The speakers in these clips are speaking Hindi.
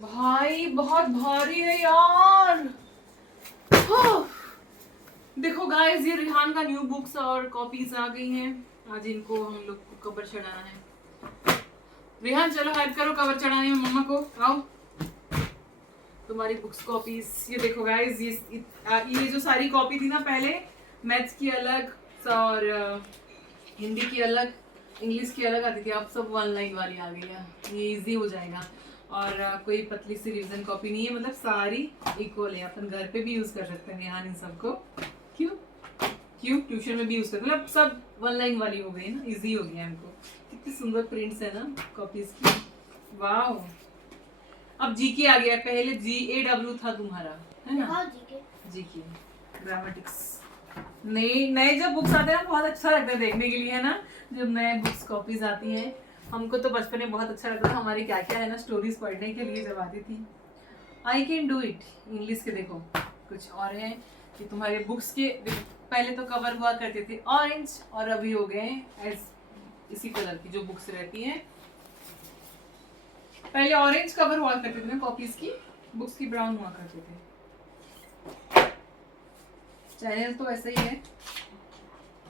भाई बहुत भारी है यार। देखो गाइस, ये रिहान का न्यू बुक्स और कॉपीज आ गई हैं। आज इनको हम लोग को कवर चढ़ाना है। रिहान चलो हेल्प करो कवर चढ़ाने में मम्मा को। आओ, तुम्हारी बुक्स कॉपीज ये देखो गाइस। ये जो सारी कॉपी थी ना, पहले मैथ्स की अलग और हिंदी की अलग, इंग्लिश की अलग आती थी। अब सब वन लाइन वाली आ गई है। ये इजी हो जाएगा। और कोई पतली सी रिवीजन कॉपी नहीं है, मतलब सारी इक्वल है। अपन घर पे भी यूज कर सकते हैं यहाँ इन सबको। क्यों क्यों ट्यूशन में भी यूज करते हैं, मतलब सब वन लाइन वाली हो गई ना, इजी हो गया हमको। कितनी सुंदर प्रिंट्स है ना कॉपीज की। वाह, अब जीके आ गया। पहले GAW था तुम्हारा, है ना? जीके ग्रामेटिक्स। नए जब बुक्स आते हैं ना, बहुत अच्छा लगता है देखने के लिए, है ना? जब नए बुक्स कॉपीज आती हैं, हमको तो बचपन में बहुत अच्छा लगता था। हमारी क्या क्या है ना स्टोरीज पढ़ने के लिए जब आती थी। I can do it English के देखो कुछ और है कि तुम्हारे बुक्स के पहले तो कवर हुआ करते थे ऑरेंज, और अभी हो गए एज इसी कलर की जो बुक्स रहती हैं। पहले ऑरेंज कवर हुआ करते थे ना कॉपीज की, बुक्स की ब्राउन हुआ करते थे। चैनल तो ऐसा ही है,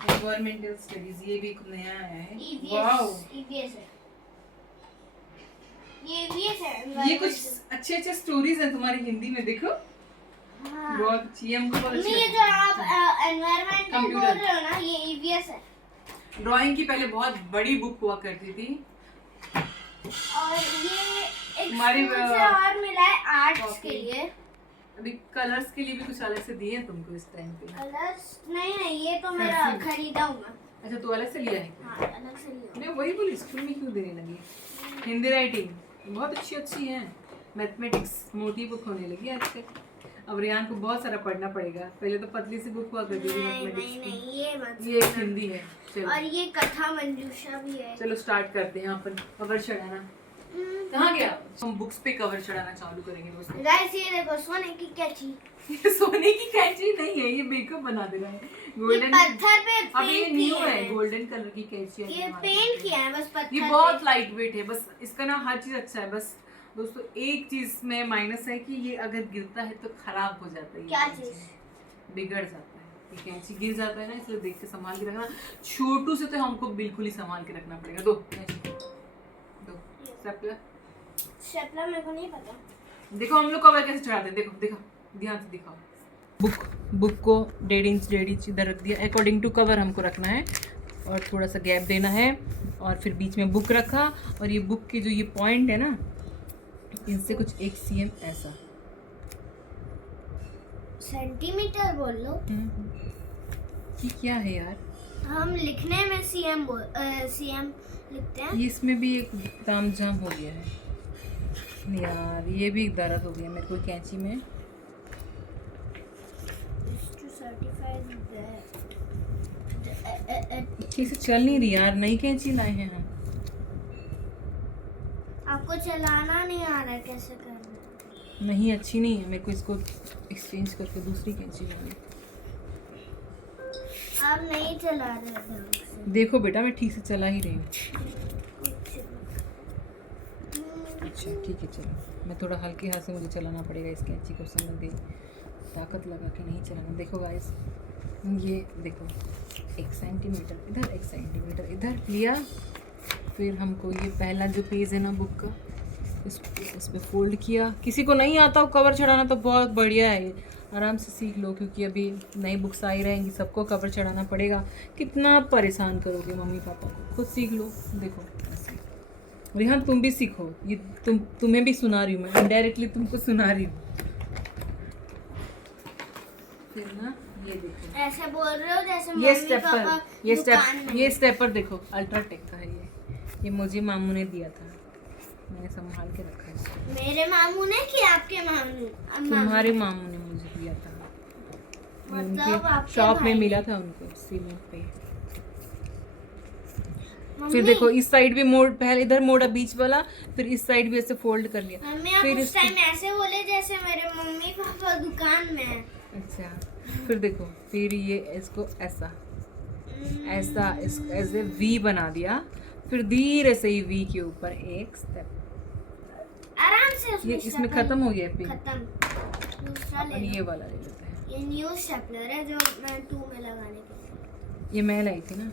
एनवायरमेंटल स्टडीज। ये भी नया आया है। वाओ, ये कुछ अच्छे अच्छे स्टोरीज हैं तुम्हारी हिंदी में, देखो। हाँ। बहुत अच्छी है, हमको बहुत अच्छी ये जो आप एनवायरमेंटल बोल रहे हो ना, ये EVS है। ड्राइंग की पहले बहुत बड़ी बुक हुआ करती थी, और ये एक हमारी स्कूल से और मिला है आर्ट्स के लिए। अभी कलर्स के लिए भी कुछ अलग से दिए हैं तुमको इस टाइम पे। कलर्स नहीं, ये तो मेरा खरीदा हूँ मैं। अच्छा, तो अलग से लिया है? हाँ, अलग से लिया। मैं वही बोली, स्कूल में क्यों देने लगी? हिंदी राइटिंग बहुत अच्छी अच्छी है। मैथमेटिक्स मोटी बुक होने लगी आजकल। अब रियान को बहुत सारा पढ़ना पड़ेगा। पहले तो पतली सी बुक हुआ करती थी मैथमेटिक्स की। ये हिंदी है। चलो, और ये कथा मंजूषा भी है। चलो स्टार्ट करते हैं अपन कवर चढ़ाना। कहाँ गया? हम बुक्स पे कवर चढ़ाना चालू करेंगे दोस्तों। गाइस, ये देखो सोने की कैंची। ये सोने की कैंची नहीं है, ये मेकअप बना दे रहा है। गोल्डन पत्थर पे अब ये न्यू है, गोल्डन कलर की कैंची है। ये पेंट किया है बस पत्थर। ये बहुत लाइट वेट है, बस इसका ना हर चीज अच्छा है। बस दोस्तों एक चीज में माइनस है कि ये अगर गिरता है तो खराब हो जाता है। क्या चीज? बिगड़ जाता है। ये कैंची गिर जाता है ना, इसलिए देख के संभाल के रखना। छोटू से तो हमको बिल्कुल ही संभाल के रखना पड़ेगा। दो स्टेपलर मेरे को नहीं पता। देखो हम लोग कवर कैसे चढ़ाते हैं। देखो देखो, ध्यान से दिखाओ। बुक को 1.5 इंच इधर रख दिया। अकॉर्डिंग टू कवर हमको रखना है, और थोड़ा सा गैप देना है, और फिर बीच में बुक रखा। और ये बुक के जो ये पॉइंट है ना, इनसे कुछ 1 cm ऐसा। सेंटीमीटर बोल लो। ये क्या है यार? हम लिखने में CM लिखते हैं। इसमें भी एक तामझाम हो गया है यार, ये भी दर्द हो गया मेरे को कैंची में। ठीक से चल नहीं रही यार, नई कैंची लाए हैं हम। आपको चलाना नहीं आ रहा है, कैसे करना? नहीं, अच्छी नहीं है। मेरे को इसको एक्सचेंज करके दूसरी कैंची लानी। आप नहीं चला रहे। देखो बेटा, मैं ठीक से चला ही रही हूँ। अच्छा ठीक है, चलो। मैं थोड़ा हल्के हाथ से मुझे चलाना पड़ेगा इस कैंची को, समझ गई? ताकत लगा के नहीं चलाना। देखो गाइस, ये देखो 1 सेंटीमीटर इधर, 1 सेंटीमीटर इधर लिया। फिर हमको ये पहला जो पेज है ना बुक का, इस पे फोल्ड किया। किसी को नहीं आता कवर चढ़ाना तो बहुत बढ़िया है, आराम से सीख लो, क्योंकि अभी नई बुक्स आई रहेंगी, सबको कवर चढ़ाना पड़ेगा। कितना परेशान करोगे मम्मी पापा को? खुद सीख लो। देखो ऐसे। रिहान तुम भी सीखो। ये तुम्हें भी सुना रही हूँ मैं, इनडायरेक्टली तुमको सुना रही हूँ। फिर ना ये देखो, ऐसे बोल रहे हो जैसे ये मम्मी स्टेपर, पापा ये स्टेपर देखो, अल्ट्राटेक का है ये मुझे मामू ने दिया था, मैंने संभाल के रखा है। मेरे मामू ने कि आपके मामू? तुम्हारे मामू ने मुझे दिया था, मतलब उनकी शॉप में मिला था उनको, सीमेंट पे। फिर देखो इस साइड भी मोड़, पहले इधर मोड़ा बीच वाला, फिर इस साइड भी ऐसे फोल्ड कर लिया। फिर उस टाइम ऐसे बोले जैसे मेरे मम्मी पापा दुकान में है। अच्छा, फिर देखो, फिर ये इसको ऐसा ऐसा ऐसे वी बना दिया। फिर धीरे से ही वी के ऊपर एक स्टेप आराम से ये उसमें इसमें stapler खत्म हो गया पिन। खत्म। दूसरा ले और ये लो। वाला ले लेते हैं। ये न्यू स्टेपलर है जो मैं 2 में लगाने के लिए। ये मैं लाई थी ना,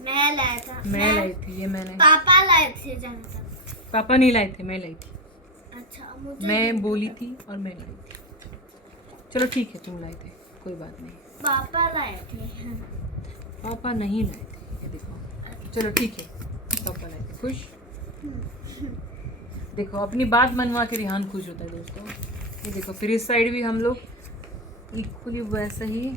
मैं लाया था। मैं लाई थी ये मैंने। पापा लाए थे जहाँ तक। पापा नहीं लाए थे, मैं लाई थी। अच्छा मुझे मैं बोली थी और मैं लाई थी। चलो ठीक है, तुम लाए थे, कोई बात नहीं। पापा लाए थे। पापा नहीं लाए थे, ये देखो। चलो ठीक है, पापा लाए थे। खुश? देखो अपनी बात मनवा के रिहान खुश होता है दोस्तों। ये देखो, फिर इस साइड भी हम लोग इक्वली वैसा ही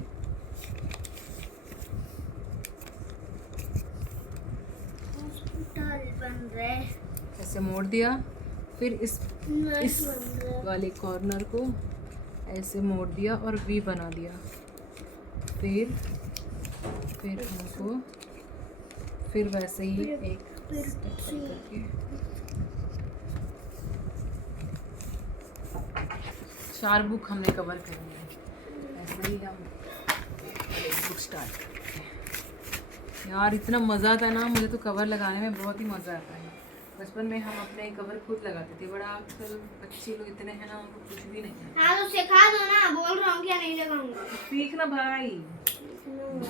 हॉस्पिटल बन रहे। ऐसे मोड़ दिया, फिर इस नर्स बन रहे। वाले कॉर्नर को ऐसे मोड़ दिया और वी बना दिया। फिर हमको फिर वैसे ही एक step करके 4 बुक हमने कवर करेंगे। ऐसे ही हम एक बुक स्टार्ट करते हैं। यार इतना मज़ा आता है ना, मुझे तो कवर लगाने में बहुत ही मज़ा आता है। बचपन में हम अपने कवर खुद लगाते थे, बड़ा आजकल बच्चे लोग इतने हैं ना, उनको कुछ भी नहीं है। हाँ तो सिखा दो ना, बोल रहा हूँ क्या नहीं लगाऊंगा। सीखना भाई,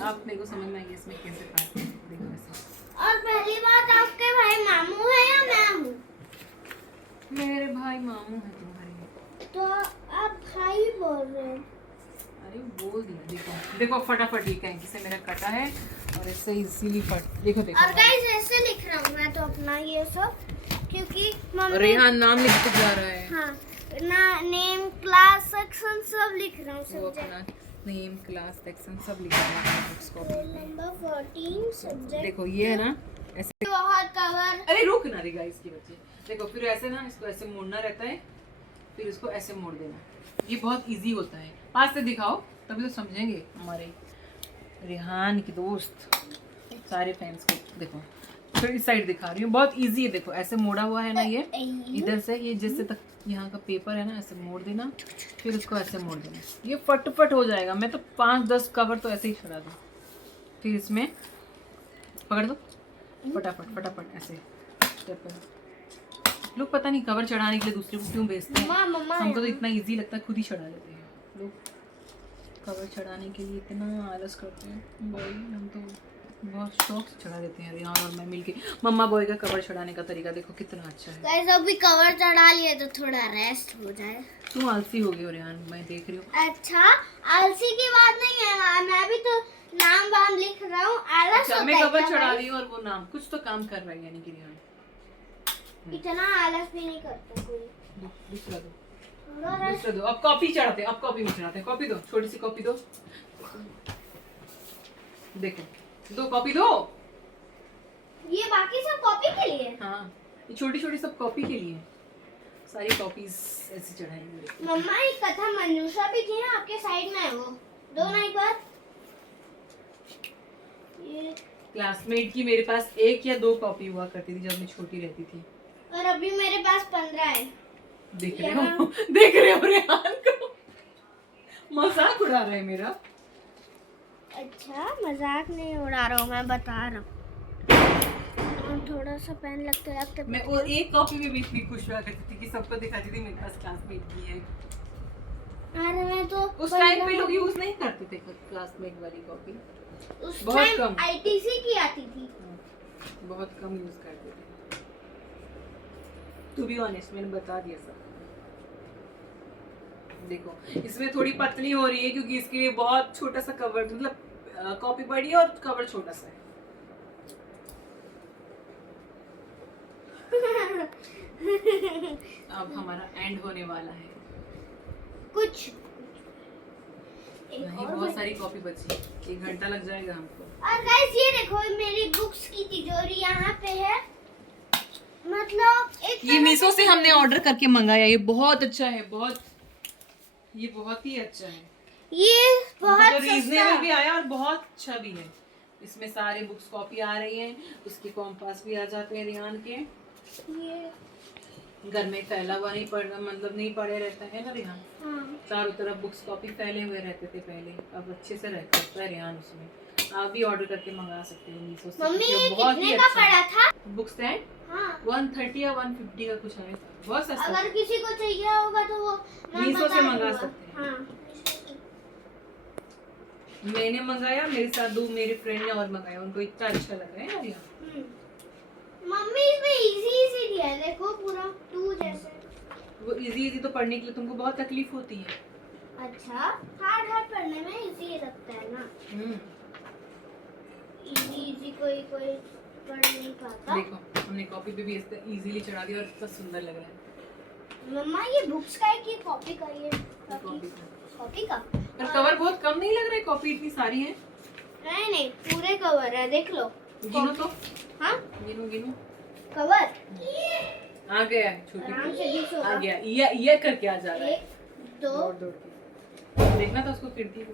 आप मेरे को समझ में आएगी इसमें कैसे काटते हैं। देखो ऐसे। और पहली बात, आपके भाई मामू है या मैं हूँ? मेरे भाई मामू है तुम्हारे। तो आप भाई बोल रहे हैं। अरे बोल दिया। देखो देखो फटाफट ये कैंची से मेरा कटा है और इससे इजीली फट। देखो देखो। और गाइस ऐसे लिख रहा हूँ मैं तो अपना ये सब, क्योंकि मम्मी। रेहान नाम लिखते जा रहा है। हाँ ना, नेम क्लास सेक्शन सब लिख रहा हूँ। वो अपना नेम क्लास सेक्शन सब लिखा है बुक्स कॉपी पे। Number 14 subject. देखो ये है ना ऐसे। बहुत कवर। अरे रुक ना रे गाइस की बच्चे। देखो फिर ऐसे ना इसको ऐसे मोड़ना रहता है, फिर इसको ऐसे मोड़ देना। ये बहुत इजी होता है। पास से दिखाओ तभी तो समझेंगे हमारे रेहान की दोस्त सारे फैंस को। देखो फिर इस साइड दिखा रही हूँ, बहुत इजी है। देखो ऐसे मोड़ा हुआ है ना, ये इधर से ये जिससे तक यहाँ का पेपर है ना, ऐसे मोड़ देना, फिर उसको ऐसे मोड़ देना। ये फटफट हो जाएगा। मैं तो 5-10 कवर तो ऐसे ही छड़ा दूँ। फिर इसमें पकड़ दो फटाफट फटाफट ऐसे स्टेप पर। लोग पता नहीं कवर चढ़ाने के लिए दूसरे को क्यों भेजते हैं। मम्मा हमको तो इतना इजी लगता है, खुद ही चढ़ा लेते हैं लोग। कवर चढ़ाने के लिए इतना आलस करते हैं भाई, हम तो बहुत शौक से चढ़ा देते हैं। रिहान और मैं मिलके। मम्मा बॉय का कवर चढ़ाने का तरीका देखो कितना अच्छा है। गाइस अभी कवर चढ़ा लिए तो थोड़ा रेस्ट हो जाए। तुम आलसी हो गई हो रेहान, मैं देख रही हूँ। अच्छा आलसी की बात नहीं है, मैं भी तो नाम वाम लिख रहा हूँ। आलस अच्छा, होता मैं है कवर क्या चढ़ा भाई? रही हूँ और वो नाम कुछ तो काम कर रहा है, यानी कि रिहान। इतना आलस भी नहीं करता कोई। दूसरा दो, थोड़ा रेस्ट। दूसरा दो। अब कॉपी चढ़ाते हैं, अब कॉपी में चढ़ाते हैं। कॉपी दो, छोटी सी कॉपी दो। देखो दो कॉपी दो। ये बाकी सब कॉपी के लिए। हाँ ये छोटी छोटी सब कॉपी के लिए। सारी कॉपीज ऐसे चढ़ाएंगे। मम्मा एक कथा मंजूषा भी थी ना आपके साइड में, वो दो ना एक बार। ये क्लासमेट की मेरे पास 1 या 2 कॉपी हुआ करती थी जब मैं छोटी रहती थी। और अभी मेरे पास 15 है। देख रहे हो देख रहे हो रेहान को, मजाक उड़ा रहे हैं मेरा। अच्छा मजाक नहीं उड़ा रहा हूँ, मैं बता रहा हूँ। थोड़ा सा पेन लगते लगते मैं और एक कॉपी में भी इतनी खुश हुआ करती थी कि सबको दिखाती थी मेरे पास क्लासमेट की है। अरे मैं तो उस टाइम पे लोग यूज नहीं करते थे क्लासमेट वाली कॉपी। उस बहुत टाइम कम। आईटीसी की आती थी। बहुत कम यूज करते थे। टू बी ऑनेस्ट मैंने बता दिया सब। देखो इसमें थोड़ी पतली हो रही है क्योंकि इसके लिए बहुत छोटा सा कवर, मतलब कॉपी बड़ी है और कवर छोटा सा है। अब हमारा एंड होने वाला है। कुछ एक नहीं और बहुत सारी कॉपी बची, 1 घंटा लग जाएगा हमको। और गाइस ये देखो मेरी बुक्स की तिजोरी यहाँ पे है। मतलब एक ये मीशो से हमने ऑर्डर करके मंगाया। ये बहुत अच्छा है, ये बहुत ही अच्छा है। ये बहुत तो सस्ता रीजनेबल भी आया और बहुत अच्छा भी है। इसमें सारे बुक्स कॉपी आ रही हैं, उसके कॉम्पास भी आ जाते हैं रेहान के। ये घर में फैला हुआ नहीं पड़ना, मतलब नहीं पड़े रहता है ना रेहान। हाँ चारों तरफ बुक्स कॉपी फैले हुए रहते थे पहले, अब अच्छे से रहता है रेहान उसमें। आप भी ऑर्डर करके मंगा सकते हो मीशो से, मम्मी क्योंकि ये वो बहुत कितने ही का अच्छा है। पड़ा था? बुक स्टैंड हाँ 130 या 150 का कुछ है, बहुत सस्ता। अगर किसी को चाहिए होगा तो वो मैं मीशो से बता मंगा दूंगा। सकते हैं। हाँ मैंने मंगाया, मेरे साथ 2 मेरे फ्रेंड ने और मंगाया, उनको इतना अच्छा लग रहा है यार यहाँ। मम्मी इसमें इजी दिया है, देखो पूरा 2 जैसे। वो इजी तो पढ़ने के लिए तुमको बहुत तकलीफ होती है। अच्छा हार्ड पढ़ने में इजी लगता है ना। इजी कोई पढ़ नहीं पाता। देखो हमने कॉपी पे भी इजीली चढ़ा दिया और इतना सुंदर लग रहा है। मम्मा ये बुक्स का है कि कॉपी का? ये कॉपी का। पर कवर बहुत कम नहीं लग रहा है, कॉपी इतनी सारी है। नहीं पूरे कवर है, देख लो। गिनो तो। हाँ गिनो कवर आ गया है, छोटी आराम से 20 होगा। आ गया, ये करके आ जा रहा है 1 2 दौड़ के। देखना था उसको खिड़की को।